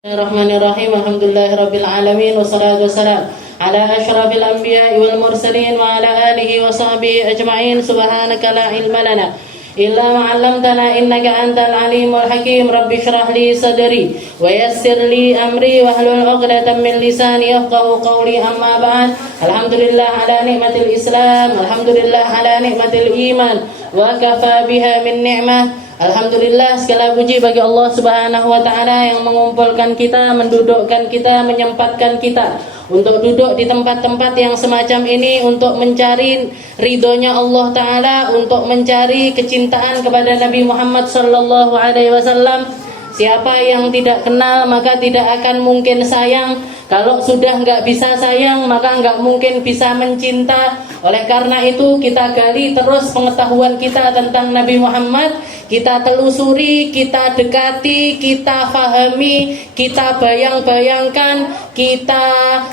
Bismillahirrahmanirrahim. Alhamdulillahirabbil alamin wassalatu wassalam ala asyrafil anbiya'i wal mursalin wa ala alihi wa sahbihi ajma'in. Subhanaka la ilma lana illa ma 'allamtana innaka antal alimul hakim. Rabbi shrah li sadri wa yassir li amri wahlul 'uqdatam min lisani yafqahu qawli. Amma ba'd. Alhamdulillah ala nikmatil Islam, alhamdulillah ala nikmatil iman, wa kafa biha min ni'mah. Alhamdulillah, segala puji bagi Allah Subhanahu wa taala yang mengumpulkan kita, mendudukkan kita, menyempatkan kita untuk duduk di tempat-tempat yang semacam ini untuk mencari ridhonya Allah taala, untuk mencari kecintaan kepada Nabi Muhammad sallallahu alaihi wasallam. Siapa yang tidak kenal maka tidak akan mungkin sayang. Kalau sudah nggak bisa sayang maka nggak mungkin bisa mencinta. Oleh karena itu kita gali terus pengetahuan kita tentang Nabi Muhammad. Kita telusuri, kita dekati, kita fahami, kita bayang-bayangkan, kita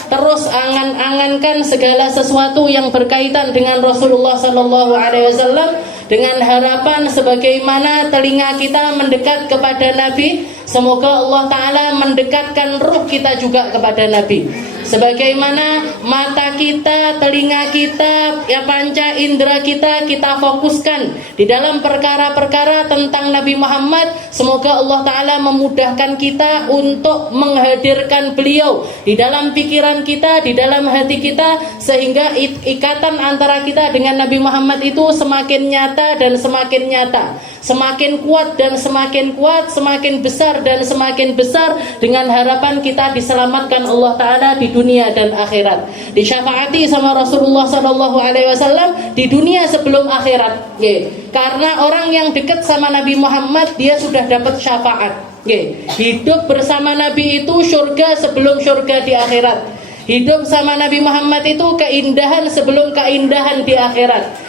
terus angan-angankan segala sesuatu yang berkaitan dengan Rasulullah sallallahu alaihi wasallam dengan harapan sebagaimana telinga kita mendekat kepada Nabi, semoga Allah taala mendekatkan ruh kita juga kepada Nabi. Sebagaimana mata kita, telinga kita, ya panca indera kita fokuskan di dalam perkara-perkara tentang Nabi Muhammad. Semoga Allah Ta'ala memudahkan kita untuk menghadirkan beliau di dalam pikiran kita, di dalam hati kita, sehingga ikatan antara kita dengan Nabi Muhammad itu semakin nyata dan semakin nyata, semakin kuat dan semakin kuat, semakin besar dan semakin besar, dengan harapan kita diselamatkan Allah Ta'ala di dunia dan akhirat, disyafaati sama Rasulullah sallallahu alaihi wasallam di dunia sebelum akhirat. Karena orang yang dekat sama Nabi Muhammad dia sudah dapat syafaat. Hidup bersama Nabi itu surga sebelum surga di akhirat. Hidup sama Nabi Muhammad itu keindahan sebelum keindahan di akhirat.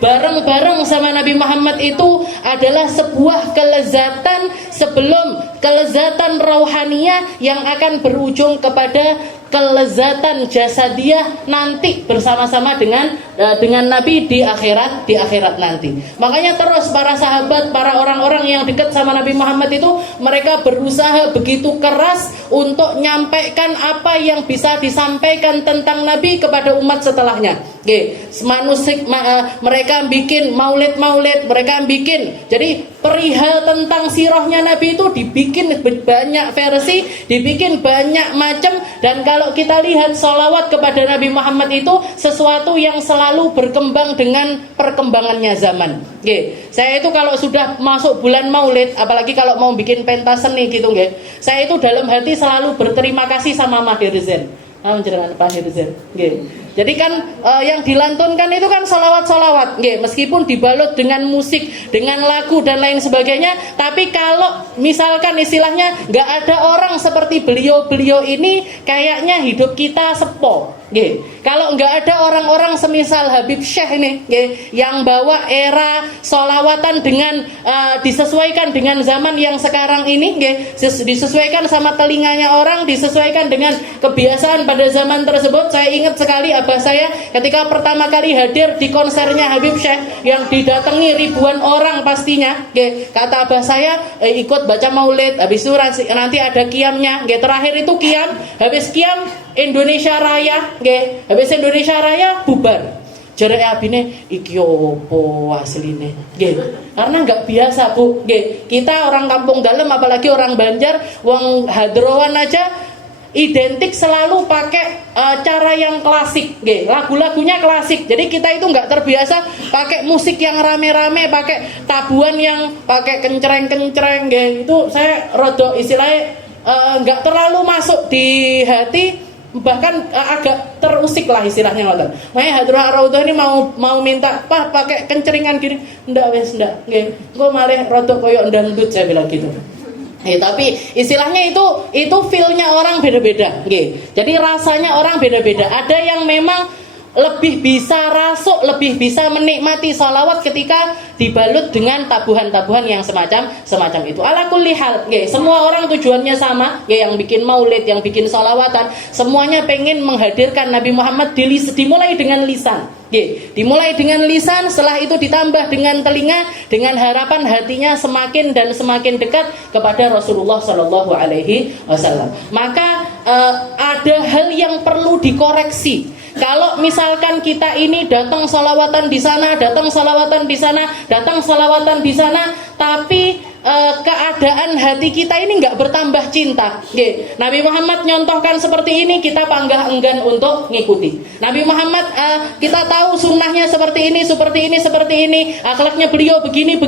Bareng-bareng sama Nabi Muhammad itu adalah sebuah kelezatan sebelum kelezatan rauhaniyah yang akan berujung kepada kelezatan jasadiyah nanti bersama-sama dengan Nabi di akhirat nanti. Makanya terus para sahabat, para orang-orang yang dekat sama Nabi Muhammad itu mereka berusaha begitu keras untuk nyampaikan apa yang bisa disampaikan tentang Nabi kepada umat setelahnya. Mereka bikin maulid, mereka bikin. Jadi perihal tentang sirahnya Nabi itu dibikin banyak versi, dibikin banyak macam. Dan kalau kita lihat sholawat kepada Nabi Muhammad itu sesuatu yang selalu berkembang dengan perkembangannya zaman. Saya itu kalau sudah masuk bulan maulid, apalagi kalau mau bikin pentas seni gitu, saya itu dalam hati selalu berterima kasih sama Mahir Zain. Mahir Zain. Jadi kan yang dilantunkan itu kan salawat-salawat, meskipun dibalut dengan musik, dengan lagu dan lain sebagainya. Tapi kalau misalkan istilahnya nggak ada orang seperti beliau ini, kayaknya hidup kita sepo. Kalau nggak ada orang-orang semisal Habib Syekh ini, yang bawa era solawatan dengan disesuaikan dengan zaman yang sekarang ini, disesuaikan sama telinganya orang, disesuaikan dengan kebiasaan pada zaman tersebut. Saya ingat sekali abah saya ketika pertama kali hadir di konsernya Habib Syekh yang didatangi ribuan orang pastinya, kata abah saya, ikut baca maulid, habis itu nanti ada qiyamnya, terakhir itu qiyam, habis qiyam Indonesia Raya, habis Indonesia Raya bubar. Jareke abine iki opo asline, karena nggak biasa Bu. Kita orang kampung dalam, apalagi orang Banjar, wong hadrowan aja identik selalu pakai cara yang klasik, lagu-lagunya klasik. Jadi kita itu nggak terbiasa pakai musik yang rame-rame, pakai tabuan yang pakai kencreng-kencreng, itu saya rodo istilahnya nggak terlalu masuk di hati, bahkan agak terusik lah istilahnya ngoten. Makanya Hadrah Raudhah ini mau minta, "Pak, pakai kenceringan gini." Ndak wis ndak, Engko malah rada koyo dangdut, saya bilang gitu. Tapi istilahnya itu feel-nya orang beda-beda, Jadi rasanya orang beda-beda. Ada yang memang lebih bisa rasuk, lebih bisa menikmati salawat ketika dibalut dengan tabuhan-tabuhan yang semacam itu. Ala kulli hal, semua orang tujuannya sama, yang bikin maulid, yang bikin salawatan, semuanya pengen menghadirkan Nabi Muhammad dimulai dengan lisan. Dimulai dengan lisan, setelah itu ditambah dengan telinga, dengan harapan hatinya semakin dan semakin dekat kepada Rasulullah Shallallahu Alaihi Wasallam. Maka ada hal yang perlu dikoreksi. Kalau misalkan kita ini datang salawatan di sana, datang salawatan di sana, datang salawatan di sana, tapi keadaan hati kita ini nggak bertambah cinta. Nabi Muhammad nyontohkan seperti ini, kita panggah enggan untuk ngikuti. Nabi Muhammad kita tahu sunnahnya seperti ini, seperti ini, akhlaknya beliau begini,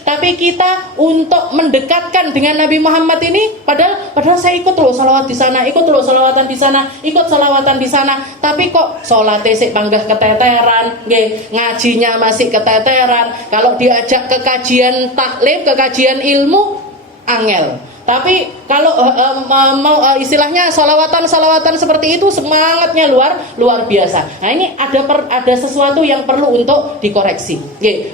tapi kita untuk mendekatkan dengan Nabi Muhammad ini, padahal saya ikut loh salawat di sana, ikut loh salawatan di sana, ikut salawatan di sana, tapi kok sholatnya sih panggah keteteran, ngajinya masih keteteran. Kalau diajak ke kajian taklim, ke kajian ilmu, angel. Tapi kalau mau istilahnya salawatan seperti itu, semangatnya luar biasa. Nah, ini ada sesuatu yang perlu untuk dikoreksi.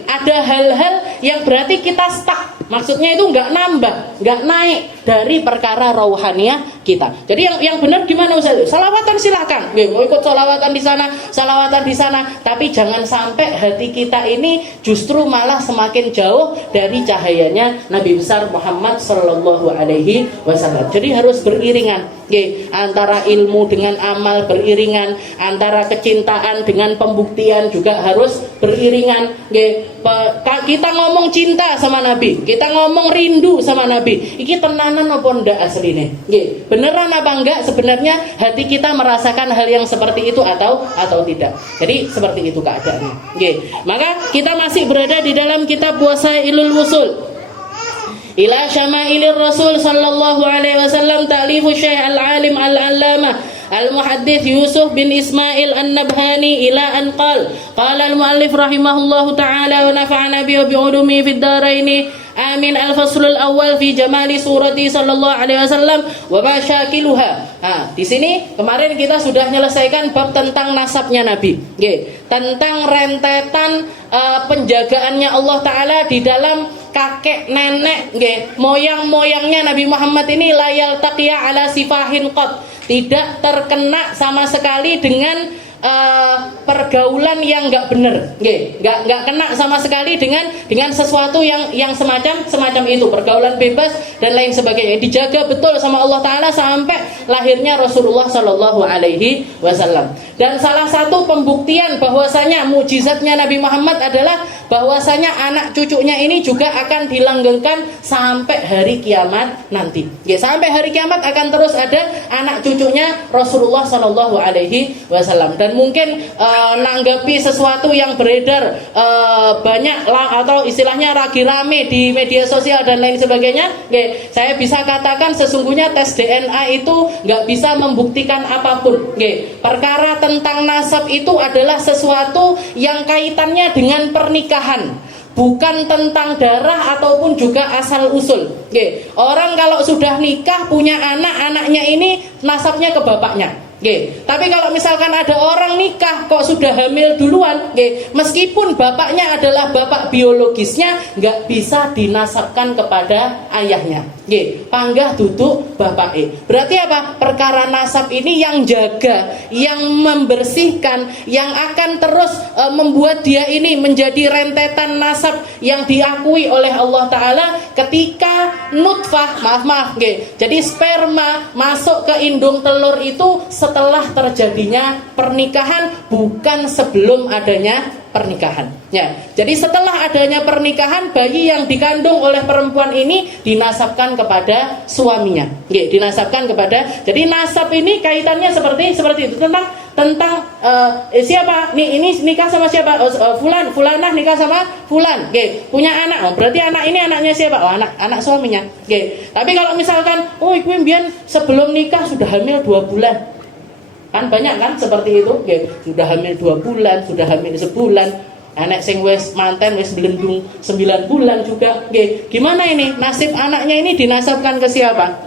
Ada hal-hal yang berarti kita stuck. Maksudnya itu nggak nambah, nggak naik dari perkara rauhaniyah kita. Jadi yang benar gimana Ustaz? Salawatan silahkan, mau ikut salawatan di sana, tapi jangan sampai hati kita ini justru malah semakin jauh dari cahayanya Nabi besar Muhammad Sallallahu Alaihi Wasallam. Jadi harus beriringan, antara ilmu dengan amal beriringan, antara kecintaan dengan pembuktian juga harus beriringan. Kita ngomong cinta sama Nabi, kita ngomong rindu sama Nabi, iki tenanan apa ndak asline? Beneran apa enggak sebenarnya hati kita merasakan hal yang seperti itu atau tidak? Jadi seperti itu keadaannya. Maka kita masih berada di dalam kitab Wasailul Wusul ila Syamailir Rasul sallallahu alaihi wasallam, ta'lifu Syekh al-Alim al-Allamah al-Muhaddits Yusuf bin Ismail an-Nabhani ila an qala al-muallif rahimahullahu ta'ala wa nafa'ana bi ulumi fid dharaini. Amin. Al-faslul awal fi jamali surati sallallahu alaihi wasallam wa masyakiluha. Di sini kemarin kita sudah menyelesaikan bab tentang nasabnya Nabi. Tentang rentetan penjagaannya Allah taala di dalam kakek nenek, moyang-moyangnya Nabi Muhammad ini layal taqiya ala sifahin qad, tidak terkena sama sekali dengan pergaulan yang nggak benar, nggak kena sama sekali dengan sesuatu yang semacam itu, pergaulan bebas dan lain sebagainya, dijaga betul sama Allah Taala sampai lahirnya Rasulullah Shallallahu Alaihi Wasallam. Dan salah satu pembuktian bahwasanya mukjizatnya Nabi Muhammad adalah bahwasanya anak cucunya ini juga akan dilanggengkan sampai hari kiamat nanti. Sampai hari kiamat akan terus ada anak cucunya Rasulullah Shallallahu Alaihi Wasallam. Dan mungkin nanggapi sesuatu yang beredar banyak atau istilahnya lagi rame di media sosial dan lain sebagainya, saya bisa katakan sesungguhnya tes DNA itu nggak bisa membuktikan apapun. Perkara tentang nasab itu adalah sesuatu yang kaitannya dengan pernikahan, bukan tentang darah ataupun juga asal usul. Orang kalau sudah nikah punya anaknya ini nasabnya ke bapaknya. Tapi kalau misalkan ada orang nikah kok sudah hamil duluan, meskipun bapaknya adalah bapak biologisnya, nggak bisa dinasabkan kepada ayahnya. Panggah duduk bapak. Berarti apa? Perkara nasab ini yang jaga, yang membersihkan, yang akan terus membuat dia ini menjadi rentetan nasab yang diakui oleh Allah Ta'ala ketika nutfah, jadi sperma masuk ke indung telur itu setelah terjadinya pernikahan, bukan sebelum adanya pernikahan. Jadi setelah adanya pernikahan, bayi yang dikandung oleh perempuan ini dinasabkan kepada suaminya. Dinasabkan kepada. Jadi nasab ini kaitannya seperti itu, tentang siapa ini nikah sama siapa, fulanah nikah sama fulan, punya anak, berarti anak ini anaknya siapa, anak suaminya. Tapi kalau misalkan iku mbiyen sebelum nikah sudah hamil 2 bulan, kan banyak kan seperti itu, sudah hamil 2 bulan, sudah hamil sebulan, anak sing wis manten wis belendung 9 bulan juga. Gimana ini nasib anaknya ini dinasabkan ke siapa?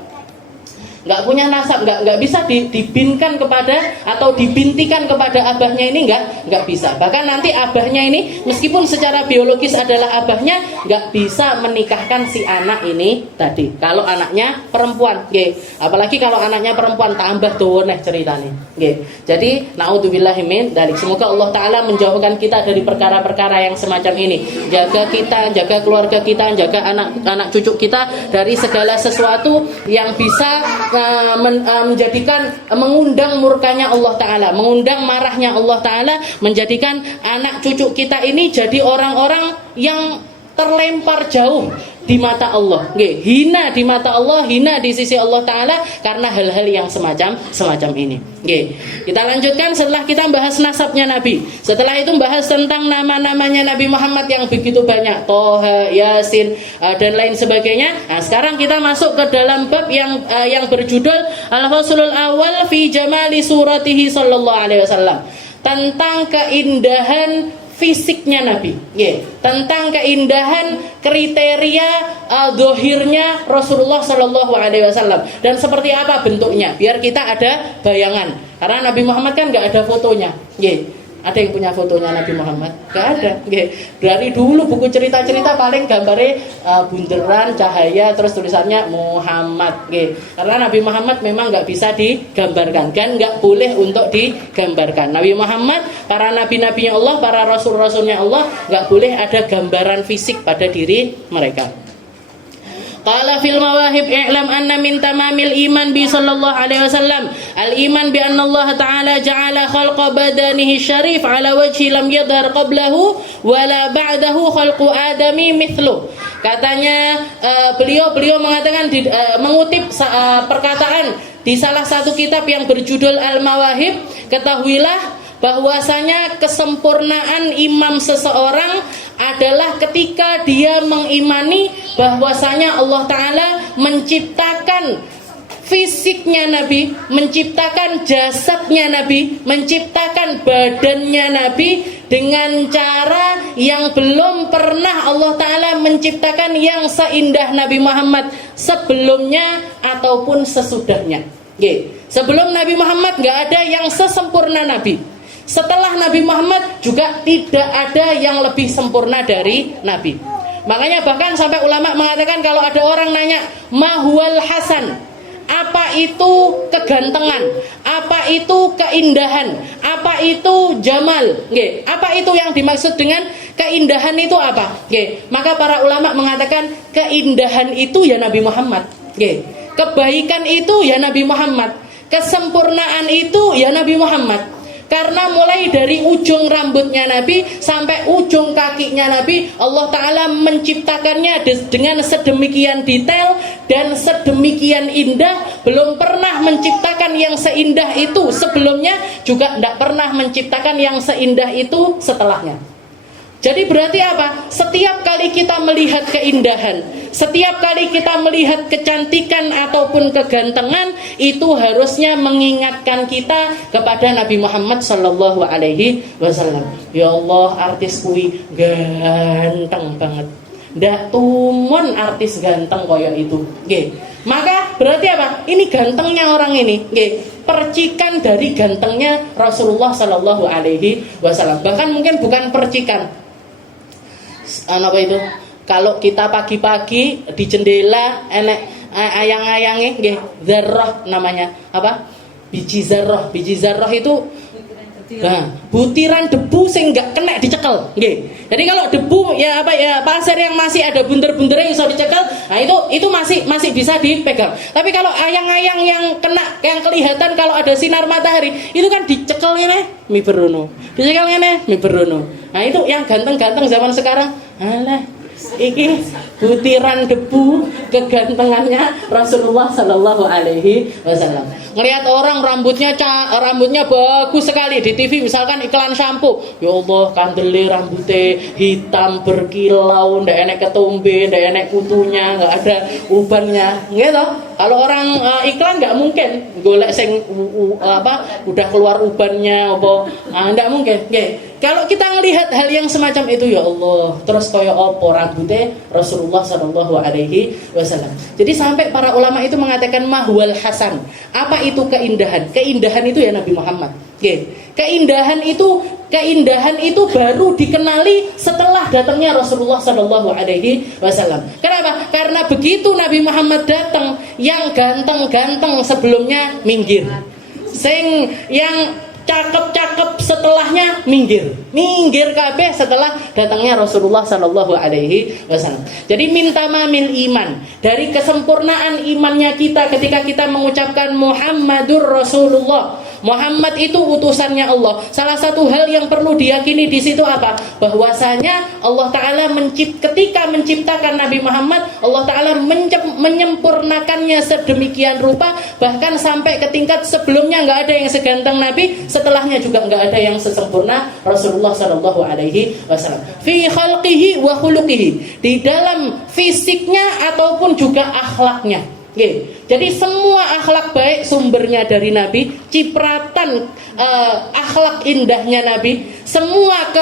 nggak punya nasab, nggak bisa dibinkan kepada atau dibintikan kepada abahnya ini nggak bisa. Bahkan nanti abahnya ini meskipun secara biologis adalah abahnya, nggak bisa menikahkan si anak ini tadi. Kalau anaknya perempuan, apalagi kalau anaknya perempuan tambah tuwoneh ceritanya. Jadi naudzubillahi min dzalik. Semoga Allah Taala menjauhkan kita dari perkara-perkara yang semacam ini. Jaga kita, jaga keluarga kita, jaga anak cucu kita dari segala sesuatu yang bisa menjadikan mengundang murkanya Allah Ta'ala, mengundang marahnya Allah Ta'ala, menjadikan anak cucu kita ini jadi orang-orang yang terlempar jauh di mata Allah, hina di mata Allah, hina di sisi Allah Ta'ala karena hal-hal yang semacam ini. Kita lanjutkan setelah kita bahas nasabnya Nabi. Setelah itu bahas tentang nama-namanya Nabi Muhammad yang begitu banyak, Toha, Yasin, dan lain sebagainya. Nah, sekarang kita masuk ke dalam bab yang berjudul Al-Faslul Awal fi Jamali Suratihi Sallallahu Alaihi Wasallam, tentang keindahan fisiknya Nabi, tentang keindahan kriteria dohirnya Rasulullah Shallallahu Alaihi Wasallam dan seperti apa bentuknya, biar kita ada bayangan. Karena Nabi Muhammad kan nggak ada fotonya, ada yang punya fotonya Nabi Muhammad? Nggak ada. Dari dulu buku cerita-cerita paling gambarnya bunderan, cahaya, terus tulisannya Muhammad. Karena Nabi Muhammad memang nggak bisa digambarkan, kan nggak boleh untuk digambarkan. Nabi Muhammad, para nabi-nabinya Allah, para rasul-rasulnya Allah, nggak boleh ada gambaran fisik pada diri mereka. Qala fil mawahib i'lam anna min tamamil iman bi sallallahu alaihi wasallam al iman bi anna Allah ta'ala ja'ala khalqa badanihi syarif ala wajhi lam yadhhar qablahu wala ba'dahu khalqu adami mithlu. Katanya beliau mengatakan mengutip perkataan di salah satu kitab yang berjudul Al-Mawahib, ketahuilah bahwasanya kesempurnaan imam seseorang adalah ketika dia mengimani bahwasanya Allah Ta'ala menciptakan fisiknya Nabi, menciptakan jasadnya Nabi, menciptakan badannya Nabi dengan cara yang belum pernah Allah Ta'ala menciptakan yang seindah Nabi Muhammad sebelumnya ataupun sesudahnya. Sebelum Nabi Muhammad gak ada yang sesempurna Nabi. Setelah Nabi Muhammad juga tidak ada yang lebih sempurna dari Nabi. Makanya bahkan sampai ulama mengatakan kalau ada orang nanya mahwal hasan, apa itu kegantengan, apa itu keindahan, apa itu jamal, apa itu yang dimaksud dengan keindahan itu apa? Maka para ulama mengatakan keindahan itu ya Nabi Muhammad, kebaikan itu ya Nabi Muhammad, kesempurnaan itu ya Nabi Muhammad. Karena mulai dari ujung rambutnya Nabi sampai ujung kakinya Nabi, Allah Ta'ala menciptakannya dengan sedemikian detail dan sedemikian indah. Belum pernah menciptakan yang seindah itu sebelumnya, juga tidak pernah menciptakan yang seindah itu setelahnya. Jadi berarti apa? Setiap kali kita melihat keindahan, setiap kali kita melihat kecantikan ataupun kegantengan, itu harusnya mengingatkan kita kepada Nabi Muhammad Sallallahu Alaihi Wasallam. Ya Allah, artis kui ganteng banget. Ndak tumon artis ganteng kaya itu. Maka berarti apa? Ini gantengnya orang ini. Percikan dari gantengnya Rasulullah Sallallahu Alaihi Wasallam. Bahkan mungkin bukan percikan. Apa itu? Kalau kita pagi-pagi di jendela enek ayang-ayangnya nggih, zarrah namanya. Apa? Biji zarrah. Biji zarrah itu butiran debu sing enggak kena dicekel, nggih. Jadi kalau debu ya pasir yang masih ada bunder-bundernya bisa dicekel, nah itu masih bisa dipegang. Tapi kalau ayang-ayang yang kena, yang kelihatan kalau ada sinar matahari, itu kan dicekel ngene, miberono. Dicekel ngene, miberono. Nah itu yang ganteng-ganteng zaman sekarang, alah iki butiran debu kegantengannya Rasulullah Sallallahu Alaihi Wasallam. Ngelihat orang rambutnya bagus sekali di TV, misalkan iklan shampoo, ya Allah kandele rambutnya hitam berkilau, ndak enek ketumbe, ndak enek kutunya, nggak ada ubannya, gitu. Kalau orang iklan nggak mungkin golek sing udah keluar ubannya nggak mungkin. Kalau kita melihat hal yang semacam itu, ya Allah, terus kaya opo rambutnya Rasulullah Shallallahu Alaihi Wasallam. Jadi sampai para ulama itu mengatakan mahwal hasan. Apa itu keindahan? Keindahan itu ya Nabi Muhammad. Keindahan itu baru dikenali setelah datangnya Rasulullah Shallallahu Alaihi Wasallam. Kenapa? Karena begitu Nabi Muhammad datang, yang ganteng-ganteng sebelumnya minggir, yang cakep-cakep setelahnya minggir kabeh setelah datangnya Rasulullah Shallallahu Alaihi Wasallam. Jadi minta mamil iman, dari kesempurnaan imannya kita ketika kita mengucapkan Muhammadur Rasulullah, Muhammad itu utusannya Allah. Salah satu hal yang perlu diyakini di situ apa? Bahwasanya Allah Ta'ala ketika menciptakan Nabi Muhammad, Allah Ta'ala menyempurnakannya sedemikian rupa, bahkan sampai ke tingkat sebelumnya nggak ada yang seganteng Nabi, setelahnya juga nggak ada yang sesempurna Rasulullah Shallallahu Alaihi Wasallam. Fi khalqihi wa khuluqihi, di dalam fisiknya ataupun juga akhlaknya. Jadi semua akhlak baik sumbernya dari Nabi, cipratan akhlak indahnya Nabi, semua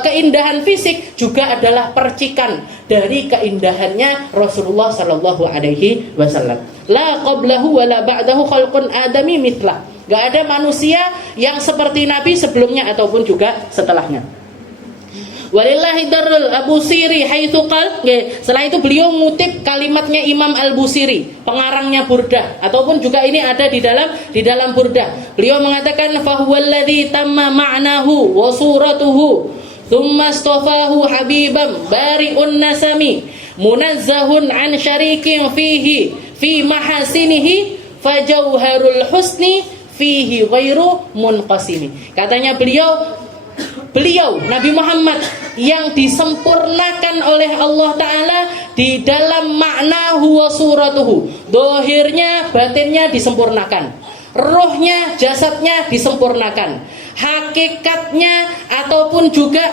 keindahan fisik juga adalah percikan dari keindahannya Rasulullah Shallallahu Alaihi Wasallam. La qablahu wa la ba'dahu khalqun adami mithlah. Gak ada manusia yang seperti Nabi sebelumnya ataupun juga setelahnya. Walillahi darul Al-Busiri haitsu qal. Setelah itu beliau ngutip kalimatnya Imam Al-Busiri, pengarangnya Burdah, ataupun juga ini ada di dalam Burdah. Beliau mengatakan fa huwallazi tamma ma'nahu wa suratuhu thumma astafahu habiban bari'un nasami munazzahun an syarikin fihi fi mahasinihi fajauharul husni fihi ghairu munqasimi. Katanya beliau Nabi Muhammad yang disempurnakan oleh Allah Ta'ala di dalam maknahu wa suratuhu, dohirnya batinnya disempurnakan, rohnya jasadnya disempurnakan, hakikatnya ataupun juga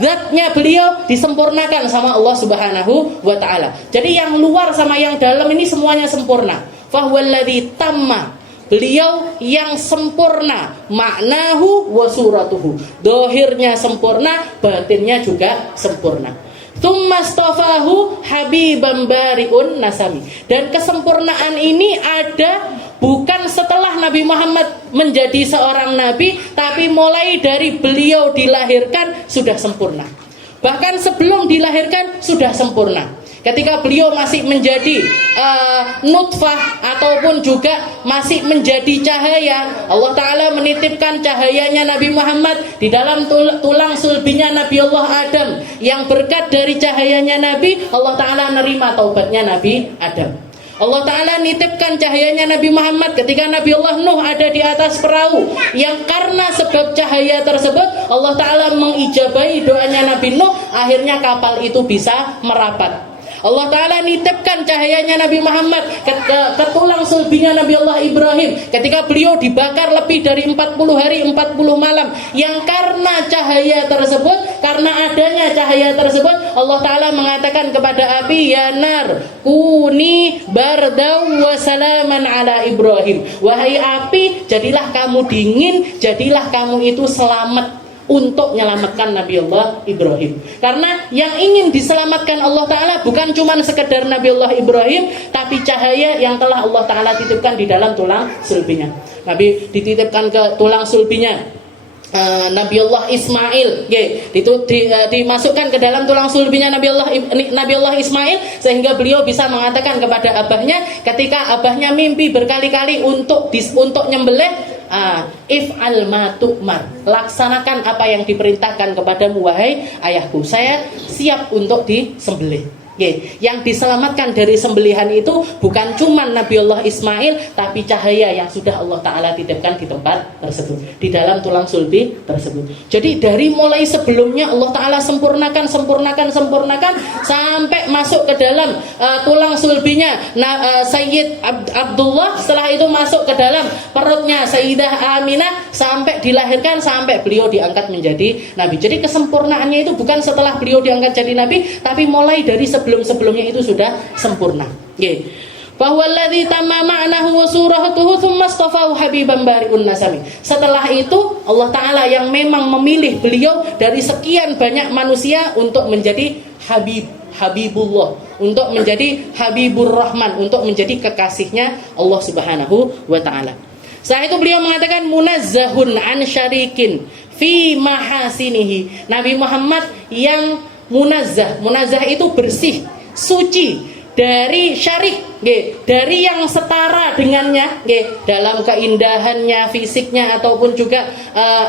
zatnya beliau disempurnakan sama Allah Subhanahu wa Ta'ala. Jadi yang luar sama yang dalam ini semuanya sempurna. Fahuwallazi tamma, beliau yang sempurna, maknahu wa suratuhu, dohirnya sempurna, batinnya juga sempurna. Tsummastafahu habiban bari'un nasami, dan kesempurnaan ini ada bukan setelah Nabi Muhammad menjadi seorang nabi, tapi mulai dari beliau dilahirkan sudah sempurna. Bahkan sebelum dilahirkan sudah sempurna. Ketika beliau masih menjadi nutfah ataupun juga masih menjadi cahaya, Allah Ta'ala menitipkan cahayanya Nabi Muhammad di dalam tulang sulbinya Nabi Allah Adam, yang berkat dari cahayanya Nabi, Allah Ta'ala nerima taubatnya Nabi Adam. Allah Ta'ala nitipkan cahayanya Nabi Muhammad ketika Nabi Allah Nuh ada di atas perahu, yang karena sebab cahaya tersebut Allah Ta'ala mengijabahi doanya Nabi Nuh, akhirnya kapal itu bisa merapat. Allah Ta'ala nitipkan cahayanya Nabi Muhammad ke tulang sulbinya Nabi Allah Ibrahim ketika beliau dibakar lebih dari 40 hari 40 malam, yang karena cahaya tersebut, karena adanya cahaya tersebut, Allah Ta'ala mengatakan kepada api, ya nar kuni bardaw wa salaman ala Ibrahim, wahai api, jadilah kamu dingin, jadilah kamu itu selamat untuk menyelamatkan Nabi Allah Ibrahim. Karena yang ingin diselamatkan Allah Ta'ala bukan cuma sekedar Nabi Allah Ibrahim, tapi cahaya yang telah Allah Ta'ala titipkan di dalam tulang sulbinya. Nabi dititipkan ke tulang sulbinya Nabi Allah Ismail, dimasukkan ke dalam tulang sulbinya Nabi Allah Ismail, sehingga beliau bisa mengatakan kepada abahnya ketika abahnya mimpi berkali-kali untuk nyembelih, if'al ma tu'mar, laksanakan apa yang diperintahkan kepadamu wahai ayahku, saya siap untuk disembelih. Yang diselamatkan dari sembelihan itu bukan cuma Nabi Allah Ismail, tapi cahaya yang sudah Allah Ta'ala titipkan di tempat tersebut, di dalam tulang sulbi tersebut. Jadi dari mulai sebelumnya Allah Ta'ala sempurnakan sampai masuk ke dalam tulang sulbinya Sayyid Abdullah, setelah itu masuk ke dalam perutnya Sayyidah Aminah, sampai dilahirkan, sampai beliau diangkat menjadi Nabi. Jadi kesempurnaannya itu bukan setelah beliau diangkat jadi Nabi, tapi mulai dari sebelumnya itu sudah sempurna. bahwa alladzi tamma ma'nahu wa suratuhu tsumma istafahu habiban bari'un nasami. Setelah itu Allah Ta'ala yang memang memilih beliau dari sekian banyak manusia untuk menjadi Habibullah, untuk menjadi Habibur Rahman, untuk menjadi kekasihnya Allah Subhanahu wa Ta'ala. Setelah itu beliau mengatakan munazzahun an syarikin fi mahasinihi. Nabi Muhammad yang munazzah itu bersih, suci dari syarik, dari yang setara dengannya, dalam keindahannya, fisiknya ataupun juga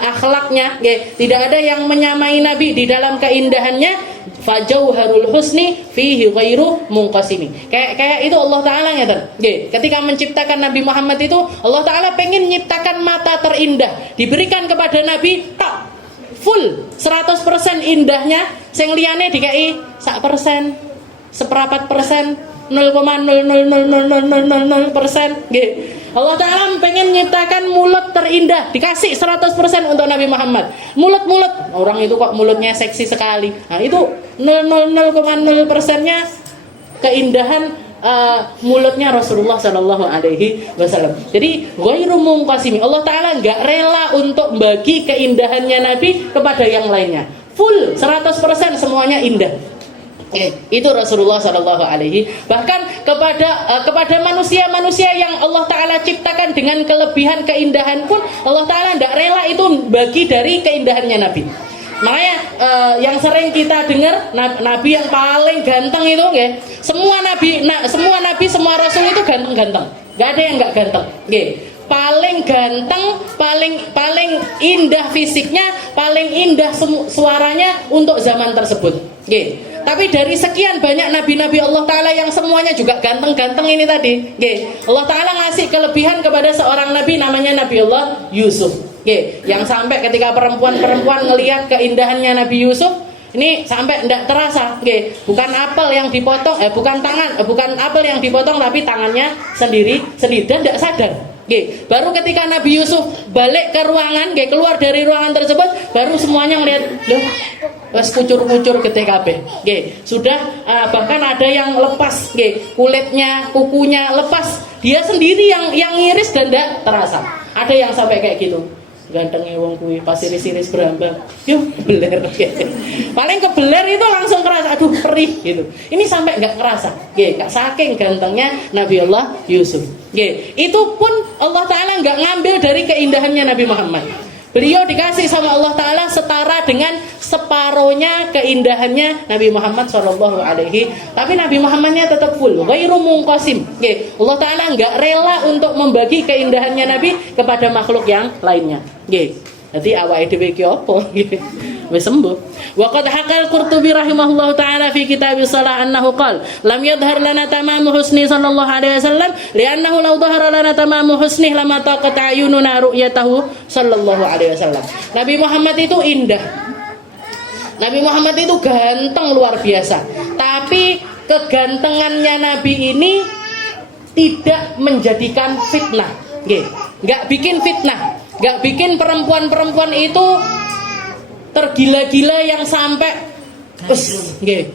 akhlaknya, tidak ada yang menyamai Nabi di dalam keindahannya. Fajauharul husni fihi ghairu munqasimi. Kayak itu Allah Ta'ala ngeten. Ketika menciptakan Nabi Muhammad itu, Allah Ta'ala pengen menciptakan mata terindah, diberikan kepada Nabi tak full 100% indahnya, sing liyane dikai 1%, seperempat persen, 0,0000000%. Allah Ta'ala pengen menciptakan mulut terindah, dikasih 100% untuk Nabi Muhammad. Mulut orang itu kok mulutnya seksi sekali. Nah itu 0,0%-nya keindahan mulutnya Rasulullah Shallallahu Alaihi Wasallam. Jadi ghairu munqasimi, Allah Ta'ala nggak rela untuk bagi keindahannya Nabi kepada yang lainnya. Full 100% semuanya indah. Itu Rasulullah Shallallahu Alaihi. Bahkan kepada manusia-manusia yang Allah Ta'ala ciptakan dengan kelebihan keindahan pun Allah Ta'ala tidak rela itu bagi dari keindahannya Nabi. Makanya yang sering kita dengar Nabi yang paling ganteng itu, semua nabi, semua rasul itu ganteng-ganteng. Gak ada yang gak ganteng. Paling ganteng, paling indah fisiknya, paling indah suaranya untuk zaman tersebut. Tapi dari sekian banyak nabi-nabi Allah Ta'ala yang semuanya juga ganteng-ganteng ini tadi, Allah Ta'ala ngasih kelebihan kepada seorang nabi namanya Nabi Allah Yusuf. Yang sampai ketika perempuan ngelihat keindahannya Nabi Yusuf, ini sampai tidak terasa, bukan apel yang dipotong, bukan apel yang dipotong, tapi tangannya sendiri dan tidak sadar. Baru ketika Nabi Yusuf balik ke ruangan, keluar dari ruangan tersebut, baru semuanya ngelihat, loh, wes kucur-kucur ke TKP. Sudah bahkan ada yang lepas, kulitnya, kukunya lepas, dia sendiri yang ngiris dan tidak terasa. Ada yang sampai kayak gitu. Gantengnya wong kuwi pas iris-iris berambang, yuk kebeler. Paling kebeler itu langsung kerasa, aduh perih gitu. Ini sampai nggak kerasa, saking gantengnya Nabi Allah Yusuf. Itu pun Allah Ta'ala nggak ngambil dari keindahannya Nabi Muhammad. Beliau dikasih sama Allah Ta'ala setara dengan separohnya keindahannya Nabi Muhammad SAW. Tapi Nabi Muhammadnya tetap full, ghairu munqasim. Allah Ta'ala nggak rela untuk membagi keindahannya Nabi kepada makhluk yang lainnya. Jadi awake dhewe iki apa? Wis sembuh. Wa qad haqal Qurtubi rahimahullahu taala fi kitab shalah annahu qala lam yadhhar lana tamamu husni sallallahu alaihi wasallam li'annahu law dhahara lana tamamu husni lama taqat ayununa ru'yatahu sallallahu alaihi wasallam. Nabi Muhammad itu indah. Nabi Muhammad itu ganteng luar biasa. Tapi kegantengannya Nabi ini tidak menjadikan fitnah. Enggak bikin fitnah. Enggak bikin perempuan-perempuan itu tergila-gila yang sampai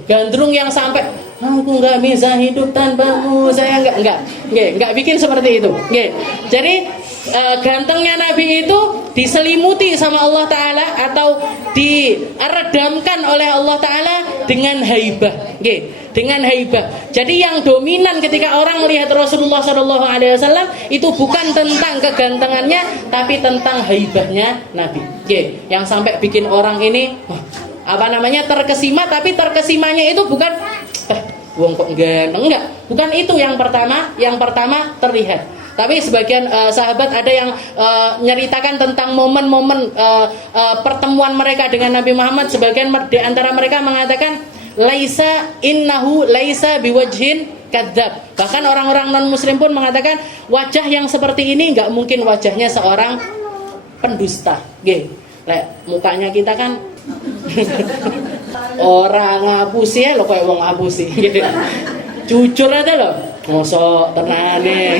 gandrung yang sampai aku nggak bisa hidup tanpamu, saya nggak bikin seperti itu. Jadi gantengnya Nabi itu diselimuti sama Allah Ta'ala atau diredamkan oleh Allah Ta'ala dengan haibah, dengan haibah. Jadi yang dominan ketika orang melihat Rasulullah SAW itu bukan tentang kegantengannya, tapi tentang haibahnya Nabi. Yang sampai bikin orang ini terkesima, tapi terkesimanya itu bukan wong kok enggak, bukan itu yang pertama terlihat. Tapi sebagian sahabat ada yang nyeritakan tentang momen-momen pertemuan mereka dengan Nabi Muhammad. Sebagian di antara mereka mengatakan innahu laisa biwajhin kadzab. Bahkan orang-orang non muslim pun mengatakan wajah yang seperti ini enggak mungkin wajahnya seorang pendusta. Mukanya kita kan orang ngapusi ya lo kayak wong ngapusi. Jujur aja loh, mosok tenane,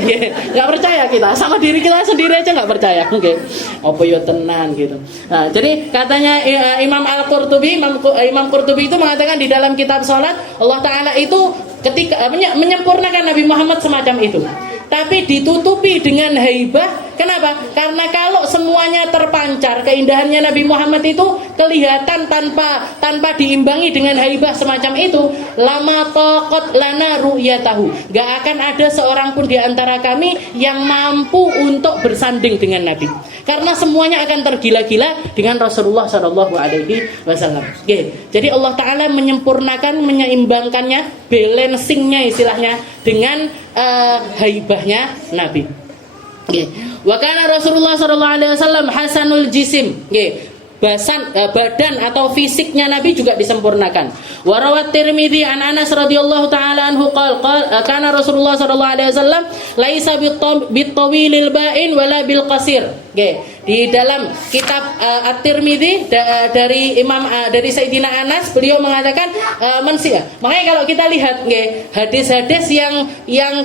nggak percaya kita sama diri kita sendiri aja nggak percaya, apa yo tenan gitu. Nah, jadi katanya Imam Qurtubi itu mengatakan di dalam kitab sholat Allah Taala itu ketika menyempurnakan Nabi Muhammad semacam itu. Tapi ditutupi dengan haibah. Kenapa? Karena kalau semuanya terpancar, keindahannya Nabi Muhammad itu kelihatan tanpa diimbangi dengan haibah semacam itu, lama taqat lana ru'yatahu. Gak akan ada seorang pun di antara kami yang mampu untuk bersanding dengan Nabi. Karena semuanya akan tergila-gila dengan Rasulullah Shallallahu Alaihi Wasallam. Jadi Allah Taala menyempurnakan, menyeimbangkannya, balancingnya istilahnya dengan haibahnya Nabi. Wa kana Rasulullah sallallahu alaihi wasallam hasanul jisim. Badan atau fisiknya Nabi juga disempurnakan. Wa rawat Tirmidzi an Anas radhiyallahu taala anhu qala kana Rasulullah sallallahu alaihi wasallam laisa bitawilil ba'in wala bil qasir. Di dalam kitab At-Tirmidzi dari dari Sayyidina Anas, beliau mengatakan makanya kalau kita lihat hadis-hadis yang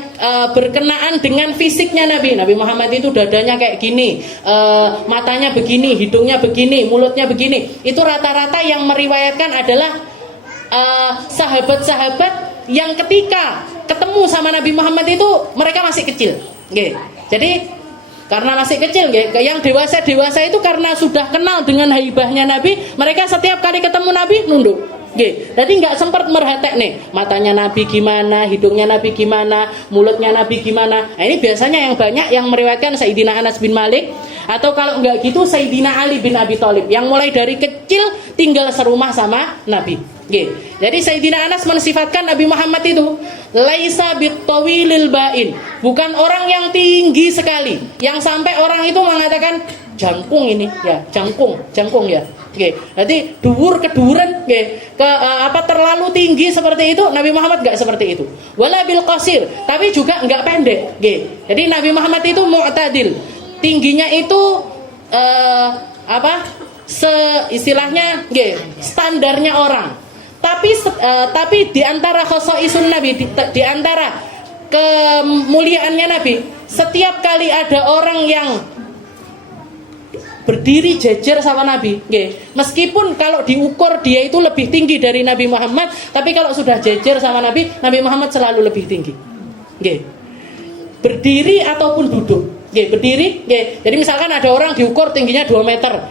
berkenaan dengan fisiknya Nabi Muhammad itu dadanya kayak gini, matanya begini, hidungnya begini, mulutnya begini. Itu rata-rata yang meriwayatkan adalah sahabat-sahabat yang ketika ketemu sama Nabi Muhammad itu mereka masih kecil. Jadi karena masih kecil, yang dewasa itu karena sudah kenal dengan haibahnya Nabi, mereka setiap kali ketemu Nabi nunduk. Jadi nggak sempat merhatek nih, matanya Nabi gimana, hidungnya Nabi gimana, mulutnya Nabi gimana. Nah, ini biasanya yang banyak yang meriwayatkan Sayyidina Anas bin Malik, atau kalau nggak gitu Sayyidina Ali bin Abi Thalib, yang mulai dari kecil tinggal serumah sama Nabi. Jadi Sayyidina Anas mensifatkan Nabi Muhammad itu laisa bitawilil ba'in, bukan orang yang tinggi sekali, yang sampai orang itu mengatakan jangkung ini ya, jangkung ya. Jadi keduren terlalu tinggi seperti itu. Nabi Muhammad enggak seperti itu. Wala bil qasir, tapi juga enggak pendek. Jadi Nabi Muhammad itu mu'tadil. Tingginya itu istilahnya standarnya orang. Tapi di antara khosaisun Nabi, di antara kemuliaannya Nabi, setiap kali ada orang yang berdiri jejer sama Nabi, meskipun kalau diukur dia itu lebih tinggi dari Nabi Muhammad, tapi kalau sudah jejer sama Nabi Muhammad selalu lebih tinggi. Berdiri ataupun duduk. Berdiri, jadi misalkan ada orang diukur tingginya 2 meter,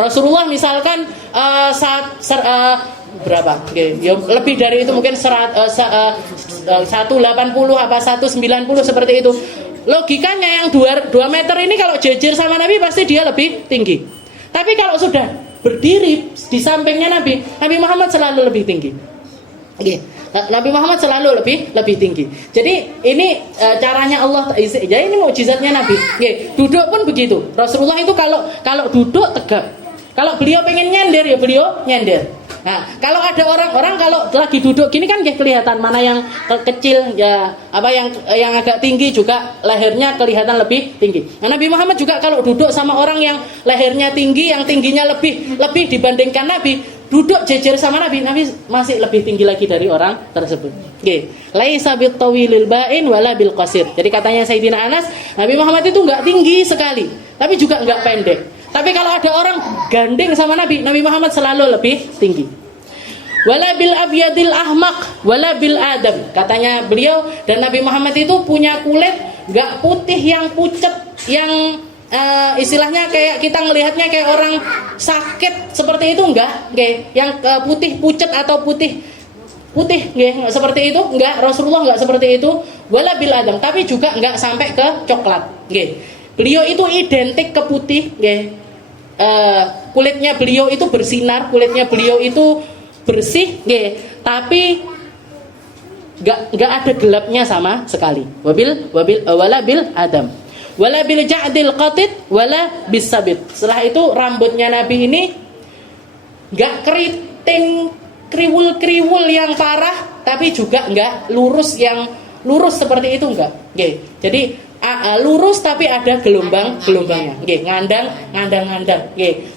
Rasulullah misalkan berapa? Lebih dari itu, mungkin 180 apa 190 seperti itu. Logikanya yang 2 meter ini kalau jejer sama Nabi pasti dia lebih tinggi. Tapi kalau sudah berdiri di sampingnya Nabi Muhammad selalu lebih tinggi. Nabi Muhammad selalu lebih tinggi. Jadi ini caranya Allah. Jadi ini mukjizatnya Nabi. Duduk pun begitu. Rasulullah itu kalau duduk tegak. Kalau beliau pengen nyender ya beliau nyender. Nah, kalau ada orang-orang kalau lagi duduk gini kan kelihatan mana yang kecil ya, yang agak tinggi juga lehernya kelihatan lebih tinggi. Nah, Nabi Muhammad juga kalau duduk sama orang yang lehernya tinggi, yang tingginya lebih dibandingkan Nabi, duduk jejer sama Nabi masih lebih tinggi lagi dari orang tersebut. Laisa bitawilil ba'in wala bil qasir. Jadi katanya Sayyidina Anas, Nabi Muhammad itu enggak tinggi sekali, tapi juga enggak pendek. Tapi kalau ada orang gandeng sama Nabi Muhammad selalu lebih tinggi. Wala bil abyadil ahmaq wala bil adam. Katanya beliau, dan Nabi Muhammad itu punya kulit enggak putih yang pucat, yang istilahnya kayak kita ngelihatnya kayak orang sakit seperti itu enggak, yang putih pucat atau putih seperti itu enggak. Rasulullah enggak seperti itu. Wala bil adam, tapi juga enggak sampai ke coklat. Beliau itu identik ke putih, kulitnya beliau itu bersinar, kulitnya beliau itu bersih, tapi enggak ada gelapnya sama sekali. Wala bil adam. Wala bil ja'dil qatit wala bisabit. Setelah itu rambutnya Nabi ini enggak keriting, kriwul-kriwul yang parah, tapi juga enggak lurus seperti itu enggak. Jadi lurus tapi ada gelombangnya. Ngandang.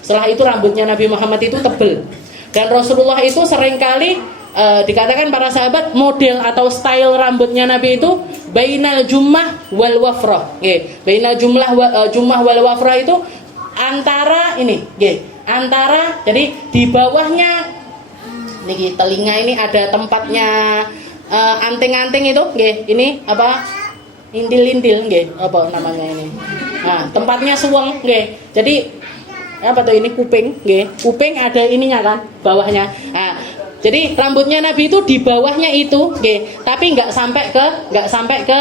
Setelah itu rambutnya Nabi Muhammad itu tebal. Dan Rasulullah itu seringkali dikatakan para sahabat model atau style rambutnya Nabi itu bainal jummah wal wafrah. Bainal jummah wal wafrah itu antara ini, antara, jadi di bawahnya niki telinga ini ada tempatnya anting-anting itu nggih, ini apa? Intil-intil nggih, apa namanya ini? Nah, tempatnya suweng nggih. Jadi apa tuh ini kuping nggih. Kuping ada ininya kan, bawahnya. Nah, jadi rambutnya Nabi itu di bawahnya itu nggih, tapi nggak sampai ke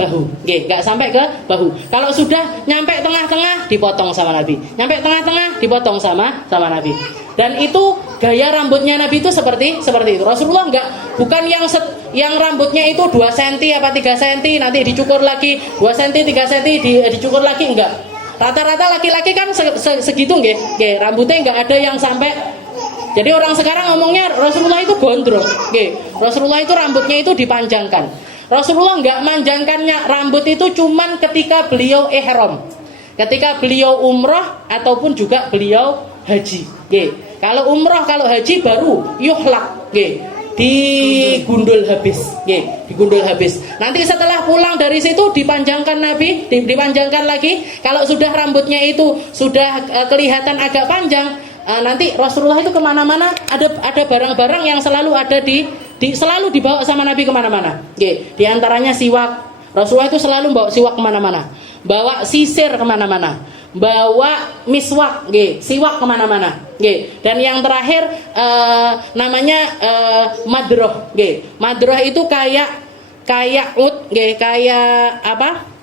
bahu. Nggih, nggak sampai ke bahu. Kalau sudah nyampe tengah-tengah dipotong sama Nabi. Nyampe tengah-tengah dipotong sama Nabi. Dan itu gaya rambutnya Nabi itu seperti itu. Rasulullah bukan yang rambutnya itu 2 cm apa 3 cm nanti dicukur lagi 2 cm 3 cm dicukur lagi, enggak. Rata-rata laki-laki kan segitu nggih. Nggih, rambutnya enggak ada yang sampai. Jadi orang sekarang ngomongnya Rasulullah itu gondrong. Nggih. Rasulullah itu rambutnya itu dipanjangkan. Rasulullah enggak manjangkannya rambut itu cuman ketika beliau ihram. Ketika beliau umrah ataupun juga beliau haji. Nggih. Kalau umrah, kalau haji baru yuhlak, nggih, digundul habis, nggih, digundul habis. Nanti setelah pulang dari situ dipanjangkan Nabi, dipanjangkan lagi. Kalau sudah rambutnya itu sudah kelihatan agak panjang, nanti Rasulullah itu kemana-mana ada barang-barang yang selalu ada selalu dibawa sama Nabi kemana-mana, nggih. Di antaranya siwak. Rasulullah itu selalu bawa siwak kemana-mana, bawa sisir kemana-mana, bawa miswak, nggih, siwak kemana-mana, nggih. Dan yang terakhir namanya madroh, nggih. Madroh itu kayak ud, nggih, kayak apa?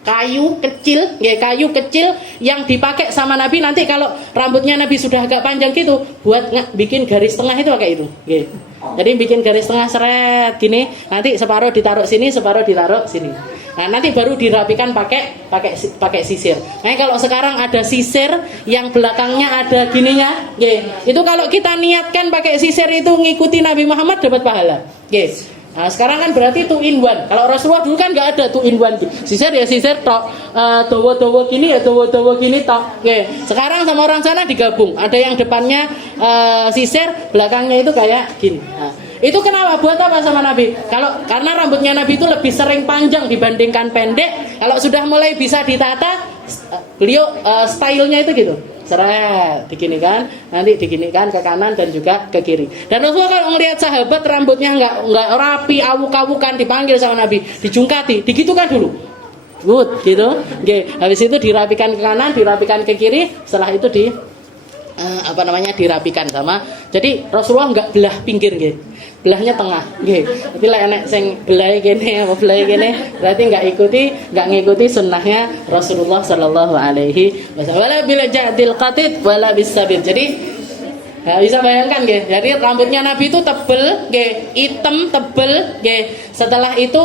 Kayu kecil, nggih, kayu kecil yang dipakai sama Nabi. Nanti kalau rambutnya Nabi sudah agak panjang gitu, buat bikin garis tengah itu pakai itu, nggih. Jadi bikin garis tengah seret gini, nanti separuh ditaruh sini, separuh ditaruh sini. Nah, nanti baru dirapikan pakai sisir. Nah, kalau sekarang ada sisir yang belakangnya ada gininya, nggih. Itu kalau kita niatkan pakai sisir itu ngikuti Nabi Muhammad dapat pahala, nggih. Nah, sekarang kan berarti 2 in 1. Kalau Rasulullah dulu kan nggak ada 2 in 1. Sisir ya sisir tok, dawa-dawa gini ya dawa-dawa gini tok. Oke. Sekarang sama orang sana digabung. Ada yang depannya sisir, belakangnya itu kayak gini. Nah, itu kenapa? Buat apa sama Nabi? Karena rambutnya Nabi itu lebih sering panjang dibandingkan pendek. Kalau sudah mulai bisa ditata, beliau stylenya itu gitu. Seret, diginikan, nanti diginikan ke kanan dan juga ke kiri. Dan Rasulullah kalau melihat sahabat rambutnya nggak rapi, awuk-awukan, dipanggil sama Nabi, dijungkati, digitukan dulu. Good, gitu. Oke, habis itu dirapikan ke kanan, dirapikan ke kiri, setelah itu dirapikan sama. Jadi Rasulullah nggak belah pinggir, gitu. Belahnya tengah, nggih. Tapi lek enek sing belahe kene apa belahe kene, berarti enggak ngikuti sunnahnya Rasulullah sallallahu alaihi wasallam. Wala bil ja'dil qatid wala bisabit. Jadi bisa bayangkan nggih. Jadi rambutnya Nabi itu tebel, nggih, hitam tebel, nggih. Setelah itu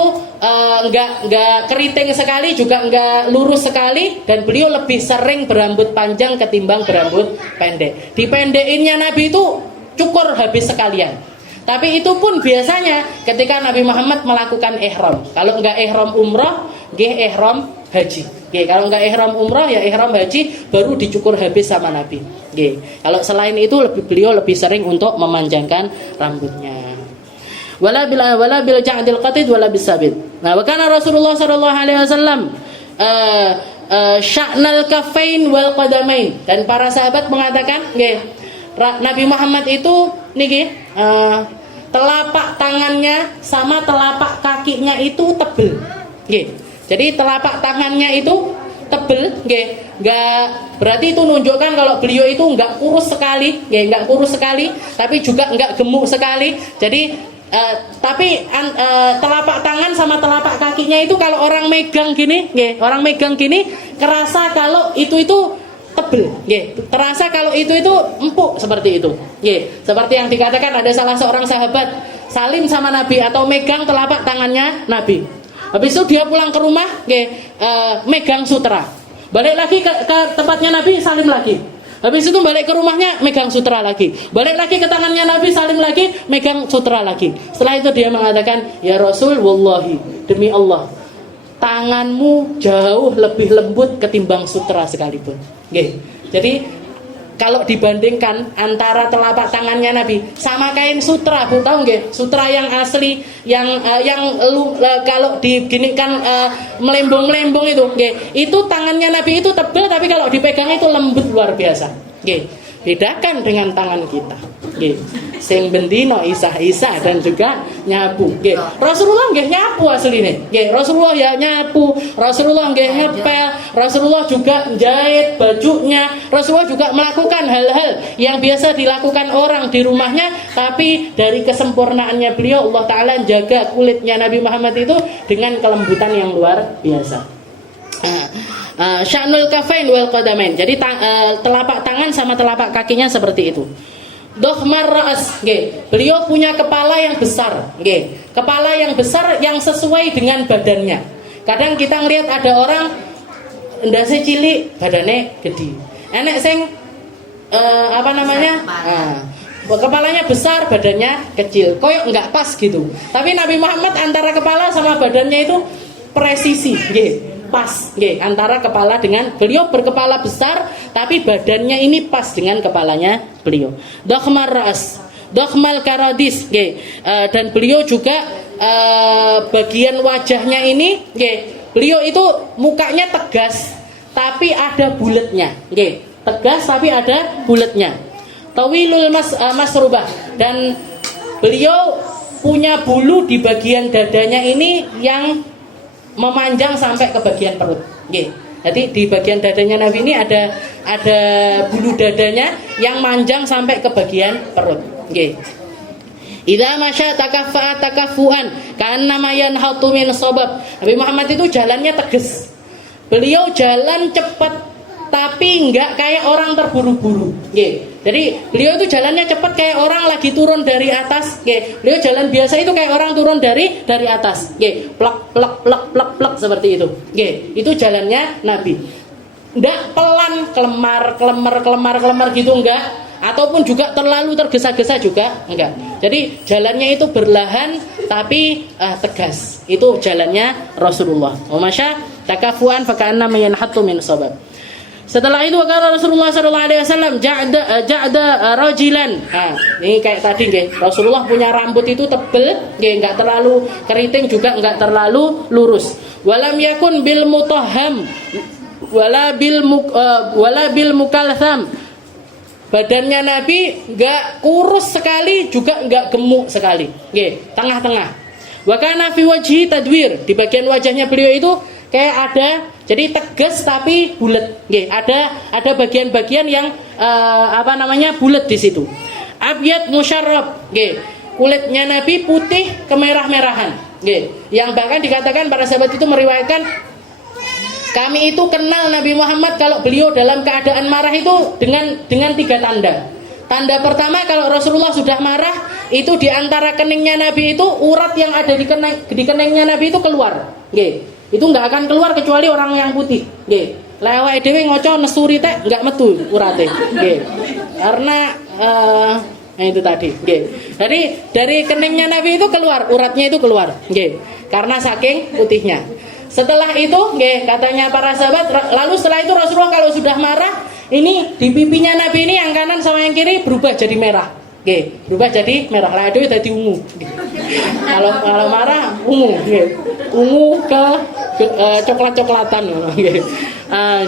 enggak keriting sekali juga enggak lurus sekali, dan beliau lebih sering berambut panjang ketimbang berambut pendek. Dipendeinnya Nabi itu cukur habis sekalian. Tapi itu pun biasanya ketika Nabi Muhammad melakukan ihram. Kalau enggak ihram umrah, nggih ihram haji. Nggih, kalau enggak ihram umrah ya ihram haji baru dicukur habis sama Nabi. Nggih. Kalau selain itu beliau lebih sering untuk memanjangkan rambutnya. Wala bil ja'dil qatid wala bisabit. Nah, wakana Rasulullah sallallahu alaihi wasallam sya'nal kafain wal qadamain, dan para sahabat mengatakan nggih, Nabi Muhammad itu niki telapak tangannya sama telapak kakinya itu tebel, nggih. Jadi telapak tangannya itu tebel, nggih. Enggak berarti itu menunjukkan kalau beliau itu enggak kurus sekali, nggih, enggak kurus sekali, tapi juga enggak gemuk sekali. Jadi tapi telapak tangan sama telapak kakinya itu kalau orang megang gini, nggih, orang megang gini kerasa kalau itu tebel, nggih. Terasa kalau itu empuk seperti itu, nggih. Seperti yang dikatakan ada salah seorang sahabat salim sama Nabi atau megang telapak tangannya Nabi. Habis itu dia pulang ke rumah, nggih, megang sutra. Balik lagi ke tempatnya Nabi, salim lagi. Habis itu balik ke rumahnya, megang sutra lagi. Balik lagi ke tangannya Nabi, salim lagi, megang sutra lagi. Setelah itu dia mengatakan, "Ya Rasul, wallahi, demi Allah, tanganmu jauh lebih lembut ketimbang sutra sekalipun." Nggih. Jadi kalau dibandingkan antara telapak tangannya Nabi sama kain sutra, Bu, tahu nggih? Sutra yang asli yang kalau diginikan melembung-melembung itu, nggih. Itu tangannya Nabi itu tebal, tapi kalau dipegang itu lembut luar biasa. Nggih. Bedakan dengan tangan kita. Nggih. sing bendino isah-isah dan juga nyapu. Nggih. Rasulullah nggih nyapu asline. Nggih, Rasulullah ya nyapu, Rasulullah nggih ngepel, Rasulullah juga jahit bajunya, Rasulullah juga melakukan hal-hal yang biasa dilakukan orang di rumahnya, tapi dari kesempurnaannya beliau Allah Ta'ala jaga kulitnya Nabi Muhammad itu dengan kelembutan yang luar biasa. Sya'nul kafain wal qadamain. Jadi telapak tangan sama telapak kakinya seperti itu. Dohmar ra'as, beliau punya kepala yang besar, kepala yang besar yang sesuai dengan badannya. Kadang kita ngelihat ada orang ndase cilik, badannya gede. Enek sing kepalanya besar, badannya kecil. Koyok nggak pas gitu. Tapi Nabi Muhammad antara kepala sama badannya itu presisi, pas, antara kepala dengan beliau berkepala besar, tapi badannya ini pas dengan kepalanya beliau. Dokhmar ras, dokhmal karadis, dan beliau juga bagian wajahnya ini, beliau itu mukanya tegas, tapi ada bulatnya, tegas tapi ada bulatnya. Tawilul masrubah, dan beliau punya bulu di bagian dadanya ini yang memanjang sampai ke bagian perut. Jadi di bagian dadanya Nabi ini ada bulu dadanya yang manjang sampai ke bagian perut. Idza masya takaffa'a takaffuan ka'annama yanhatu min sabab. Nabi Muhammad itu jalannya tegas. Beliau jalan cepat tapi enggak kayak orang terburu-buru. Jadi beliau itu jalannya cepat kayak orang lagi turun dari atas. Beliau jalan biasa itu kayak orang turun dari atas. Plak plak plak plak plak seperti itu. Itu jalannya Nabi. Enggak pelan, kelemar gitu enggak. Ataupun juga terlalu tergesa-gesa juga enggak. Jadi jalannya itu berlahan tapi tegas. Itu jalannya Rasulullah. Wa masya takafuan faka'anna yanhatu min sabab. Setelah itu kata Rasulullah SAW ja'da rajilan. Ini kayak tadi Rasulullah punya rambut itu tebel, enggak terlalu keriting juga enggak terlalu lurus. Walam yakun bil mutahham wala bil mukaltham. Badannya Nabi enggak kurus sekali juga enggak gemuk sekali. Tengah-tengah. Wa kana fi wajhi tadwir. Di bagian wajahnya beliau itu kayak ada, jadi tegas tapi bulat. Ada bagian-bagian yang bulat di situ. Abyad musyarrab. Kulitnya Nabi putih kemerah-merahan. Yang bahkan dikatakan para sahabat itu meriwayatkan, kami itu kenal Nabi Muhammad kalau beliau dalam keadaan marah itu dengan 3 tanda. Tanda pertama, kalau Rasulullah sudah marah, itu di antara keningnya Nabi itu urat yang ada di keningnya Nabi itu keluar. Itu nggak akan keluar kecuali orang yang putih. Lewat dhewe ngoco nesuri teh nggak metu urate. Karena itu tadi. Jadi dari keningnya Nabi itu keluar, uratnya itu keluar. Karena saking putihnya. Setelah itu, katanya para sahabat, lalu setelah itu Rasulullah kalau sudah marah, ini di pipinya Nabi ini yang kanan sama yang kiri berubah jadi merah. Berubah jadi merah. Lah dhewe dadi ungu. Kalau marah ungu, ungu ke coklat-coklatan.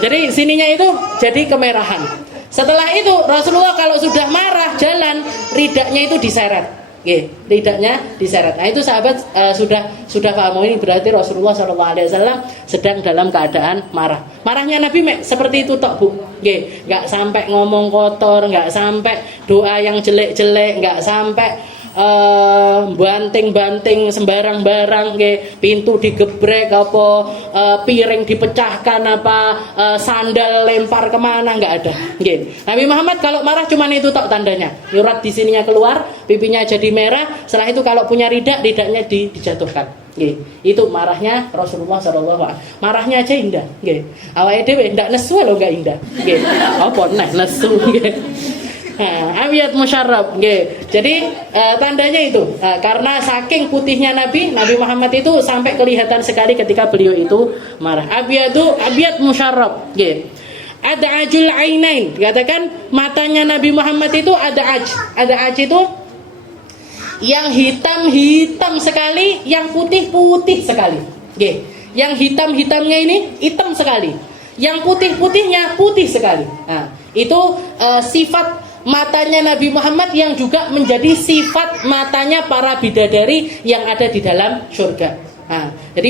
Jadi sininya itu jadi kemerahan. Setelah itu Rasulullah kalau sudah marah jalan, ridaknya itu diseret. Ridaknya diseret. Nah itu sahabat sudah paham, ini berarti Rasulullah SAW sedang dalam keadaan marah. Marahnya Nabi seperti itu tok, Bu. Nggak sampai ngomong kotor, nggak sampai doa yang jelek-jelek, nggak sampai banting-banting sembarang barang, pintu digebrek apa, piring dipecahkan apa, sandal lempar kemana, nggak ada. Nabi Muhammad kalau marah cuma itu tok tandanya, urat di sininya keluar, pipinya jadi merah. Setelah itu kalau punya ridaknya dijatuhkan. Itu marahnya Rasulullah SAW. Marahnya aja indah. Awake dhewe ndak nesu lho, enggak indah. Apa nek nesu. Abiyat musyarrab. Jadi tandanya itu, karena saking putihnya Nabi Muhammad itu sampai kelihatan sekali ketika beliau itu marah. Abiyat musyarrab. Ada ajul ainain, dikatakan matanya Nabi Muhammad itu ada aj itu yang hitam sekali, yang putih sekali. Yang hitamnya ini hitam sekali, yang putihnya putih sekali. Nah, itu sifat matanya Nabi Muhammad yang juga menjadi sifat matanya para bidadari yang ada di dalam surga. Nah, jadi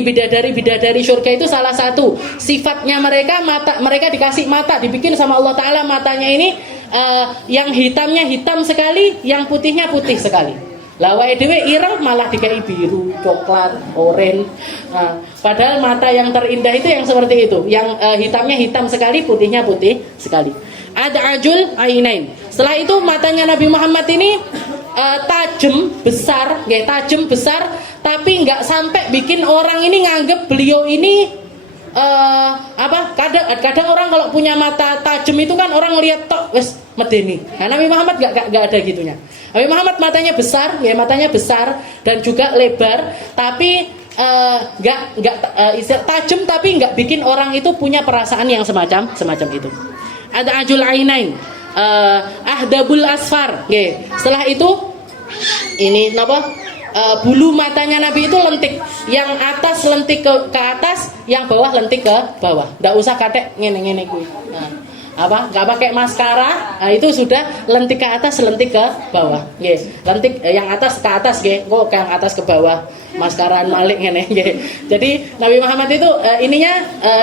bidadari surga itu salah satu sifatnya mereka, mata mereka dikasih mata, dibikin sama Allah Ta'ala matanya ini yang hitamnya hitam sekali, yang putihnya putih sekali. Lawa edw ireng malah dikai biru, coklat, oranye. Nah, padahal mata yang terindah itu yang seperti itu, yang hitamnya hitam sekali, putihnya putih sekali. Ada ajul ainain. Setelah itu matanya Nabi Muhammad ini tajam besar, tajam besar, tapi nggak sampai bikin orang ini nganggep beliau ini kadang orang kalau punya mata tajam itu kan orang lihat tok wes medeni. Nah, Nabi Muhammad nggak ada gitunya. Nabi Muhammad matanya besar, matanya besar dan juga lebar, tapi tajam tapi nggak bikin orang itu punya perasaan yang semacam itu. Ada ajul ainain, ahdabul asfar. Setelah itu ini bulu matanya Nabi itu lentik, yang atas lentik ke atas, yang bawah lentik ke bawah. Nggak usah katek ngene kuwi. Nggak pakai maskara, itu sudah lentik ke atas, lentik ke bawah. Lentik yang atas ke atas, kok yang atas ke bawah. Maskaraan malik ngene. Jadi Nabi Muhammad itu ininya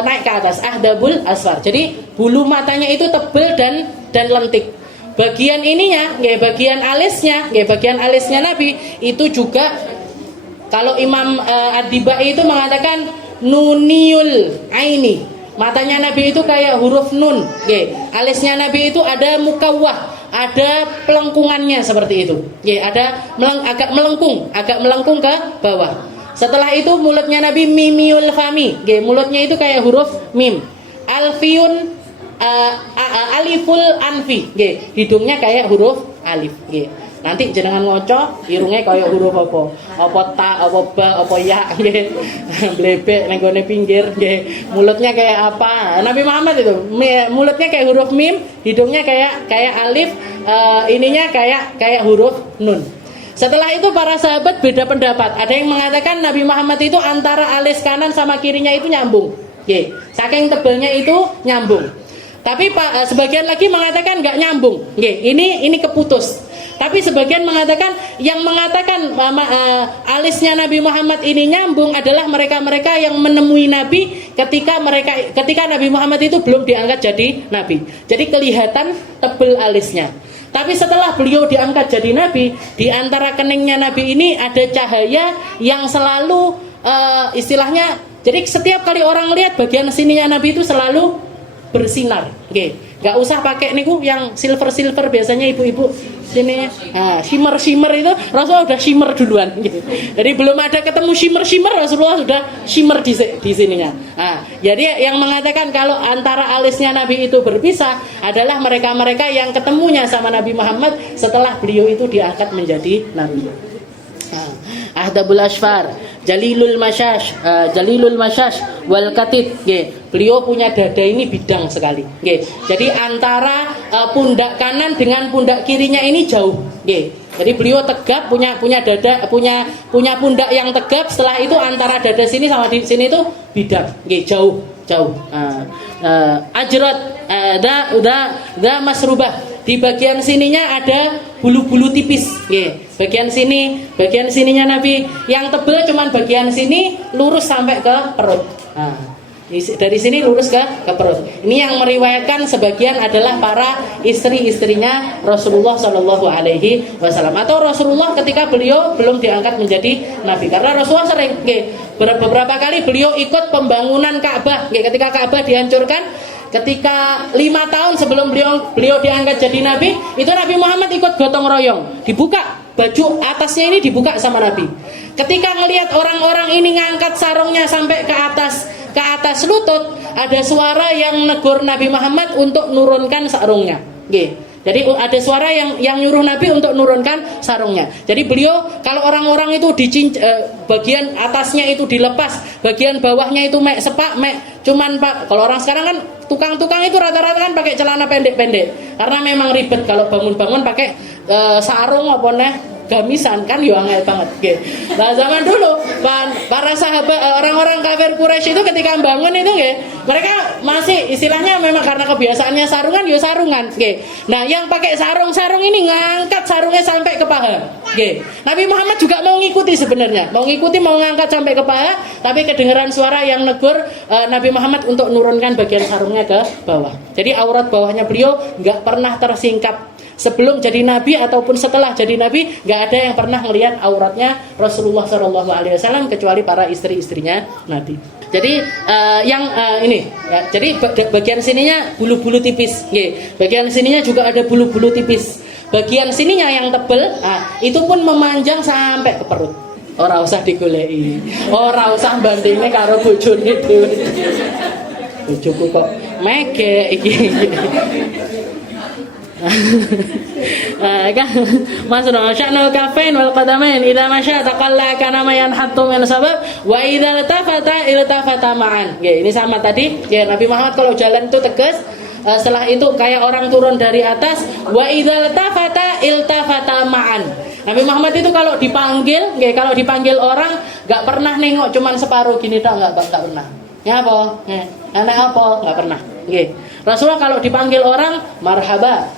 naik ke atas, ahdabul asfar. Jadi bulu matanya itu tebal dan lentik. Bagian ininya, bagian alisnya Nabi itu juga kalau Imam Ad-Dibai itu mengatakan nuniul aini. Matanya Nabi itu kayak huruf nun. Alisnya Nabi itu ada mukawwah, ada pelengkungannya seperti itu. Ada agak melengkung ke bawah. Setelah itu mulutnya Nabi mimiul fami. Mulutnya itu kayak huruf mim. Alfiun aliful anfi, hidungnya kayak huruf alif. Nanti jenengan ngoco irungnya kayak huruf apa ta, apa ba, apa ya, blebek neng gone pinggir. Mulutnya kayak apa? Nabi Muhammad itu mulutnya kayak huruf mim, hidungnya kayak alif, ininya kayak huruf nun. Setelah itu para sahabat beda pendapat. Ada yang mengatakan Nabi Muhammad itu antara alis kanan sama kirinya itu nyambung. Saking tebalnya itu nyambung. Tapi sebagian lagi mengatakan nggak nyambung. Ini keputus. Tapi sebagian mengatakan yang mengatakan alisnya Nabi Muhammad ini nyambung adalah mereka-mereka yang menemui Nabi ketika Nabi Muhammad itu belum diangkat jadi Nabi. Jadi kelihatan tebal alisnya. Tapi setelah beliau diangkat jadi Nabi, di antara keningnya Nabi ini ada cahaya yang selalu istilahnya. Jadi setiap kali orang lihat bagian sininya Nabi itu selalu bersinar. Gak usah pakai niku yang silver biasanya ibu-ibu sini. Shimmer itu Rasulullah udah shimmer duluan. Jadi belum ada ketemu shimmer Rasulullah sudah shimmer di sininya. Jadi yang mengatakan kalau antara alisnya Nabi itu berpisah adalah mereka-mereka yang ketemunya sama Nabi Muhammad setelah beliau itu diangkat menjadi Nabi. Ahdabul asfar, jalilul masyash wal katib. Beliau punya dada ini bidang sekali. Jadi antara pundak kanan dengan pundak kirinya ini jauh. Jadi beliau tegap, punya dada, punya pundak yang tegap. Setelah itu antara dada sini sama di sini itu bidang. Jauh. Ajrat, da masrubah. Di bagian sininya ada bulu-bulu tipis. Bagian sininya Nabi yang tebal cuman bagian sini lurus sampai ke perut. Dari sini lurus ke perut. Ini yang meriwayatkan sebagian adalah para istri-istrinya Rasulullah Shallallahu Alaihi Wasallam atau Rasulullah ketika beliau belum diangkat menjadi Nabi. Karena Rasulullah sering, beberapa kali beliau ikut pembangunan Ka'bah. Ketika Ka'bah dihancurkan. Ketika 5 tahun sebelum beliau diangkat jadi Nabi, itu Nabi Muhammad ikut gotong royong. Dibuka baju atasnya ini dibuka sama Nabi. Ketika ngelihat orang-orang ini ngangkat sarungnya sampai ke atas lutut, ada suara yang negur Nabi Muhammad untuk nurunkan sarungnya. Jadi ada suara yang nyuruh Nabi untuk nurunkan sarungnya. Jadi beliau kalau orang-orang itu bagian atasnya itu dilepas, bagian bawahnya itu cuman Pak. Kalau orang sekarang kan tukang-tukang itu rata-rata kan pakai celana pendek-pendek. Karena memang ribet kalau bangun-bangun pakai sarung apa gamisan kan yo angel banget. Nah zaman dulu para sahabat orang-orang kafir Quraisy itu ketika bangun itu mereka masih istilahnya memang karena kebiasaannya sarungan, ya sarungan. Oke. Nah, yang pakai sarung ini ngangkat sarungnya sampai ke paha. Oke. Nabi Muhammad juga mau ngikuti sebenarnya, mau ngangkat sampai ke paha, tapi kedengeran suara yang negur Nabi Muhammad untuk nurunkan bagian sarungnya ke bawah. Jadi aurat bawahnya beliau nggak pernah tersingkap. Sebelum jadi nabi ataupun setelah jadi nabi, nggak ada yang pernah melihat auratnya Rasulullah SAW kecuali para istri-istrinya nabi. Jadi ini ya, jadi bagian sininya bulu-bulu tipis, bagian sininya juga ada bulu-bulu tipis. Bagian sininya yang tebel, itu pun memanjang sampai ke perut. Ora usah digoleki, ora usah bandingnya karo bojone dhewe. Bojoku kok mege iki. Kan masna sya'nul kafain wal qadamain idza masya taqalla kana ma yanhattu min sabab wa idza iltafata ma'an. Ini sama tadi. Nabi Muhammad kalau jalan itu tegas, setelah itu kayak orang turun dari atas, wa idza iltafata ma'an. Nabi Muhammad itu kalau dipanggil orang enggak pernah nengok cuman separuh gini tok, enggak pernah. Ya apa? Anak apa? Enggak pernah. Rasulullah kalau dipanggil orang marhaba,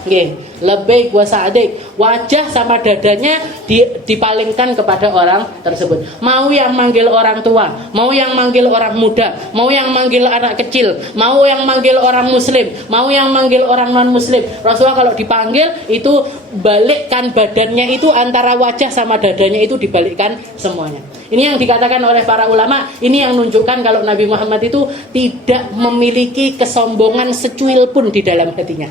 labbaik wa sa'daik, wajah sama dadanya dipalingkan kepada orang tersebut. Mau yang manggil orang tua, mau yang manggil orang muda, mau yang manggil anak kecil, mau yang manggil orang muslim, mau yang manggil orang non muslim. Rasulullah kalau dipanggil itu balikkan badannya, itu antara wajah sama dadanya itu dibalikkan semuanya. Ini yang dikatakan oleh para ulama, ini yang menunjukkan kalau Nabi Muhammad itu tidak memiliki kesombongan secuil pun di dalam hatinya.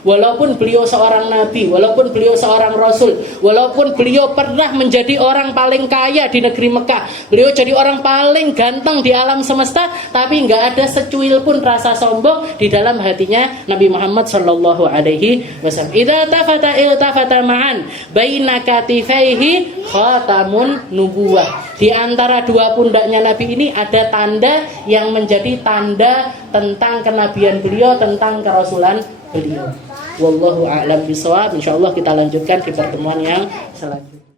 Walaupun beliau seorang nabi, walaupun beliau seorang rasul, walaupun beliau pernah menjadi orang paling kaya di negeri Mekah, beliau jadi orang paling ganteng di alam semesta, tapi nggak ada secuil pun rasa sombong di dalam hatinya Nabi Muhammad sallallahu alaihi wasallam. Idza tafata ma'an baina katifaihi khatamun nubuwah. Di antara dua pundaknya Nabi ini ada tanda yang menjadi tanda tentang kenabian beliau, tentang kerasulan beliau. Wallahu a'lam bishawab. Insyaallah kita lanjutkan di pertemuan yang selanjutnya.